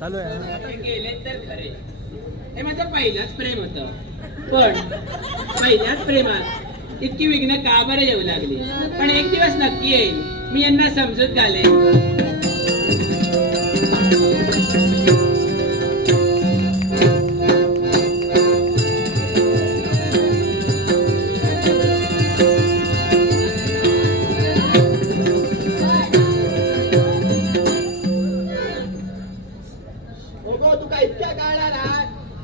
चालू आहे गेले तर खरे हे माझं पहिलाच प्रेम होतं पण पहिल्याच प्रेमात इतकी विघ्न का बरं येऊ लागली पण एक दिवस नक्की येईल मी यांना समजूत घालेन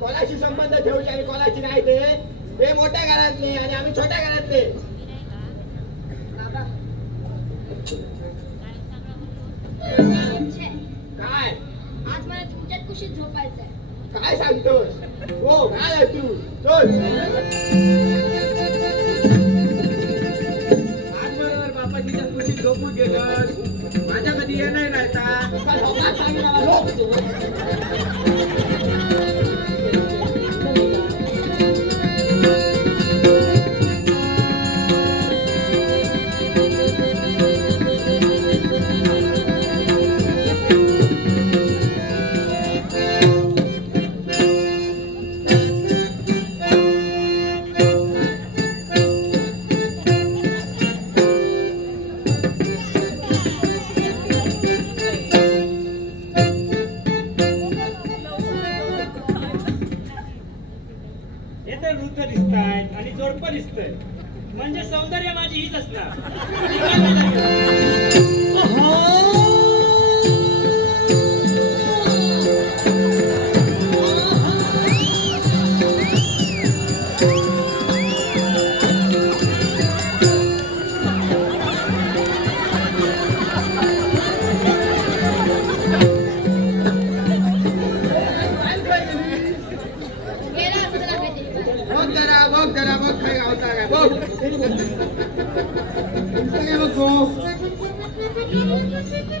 कोणाशी संबंध ठेवले आणि कोणाची नाही ते मोठ्या घरातले आणि आम्ही छोट्या घरातले काय आज मला तुमच्यात कुशीत झोपायचंय काय सांगतोस हो काय तू चल आज बरोबर बापाजीच्या कुशीत झोपून गेलं माझ्या कधी येणार राहता वृद्ध दिसताय आणि जोडपं दिसतंय म्हणजे सौंदर्य माझी हीच असणार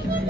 बघ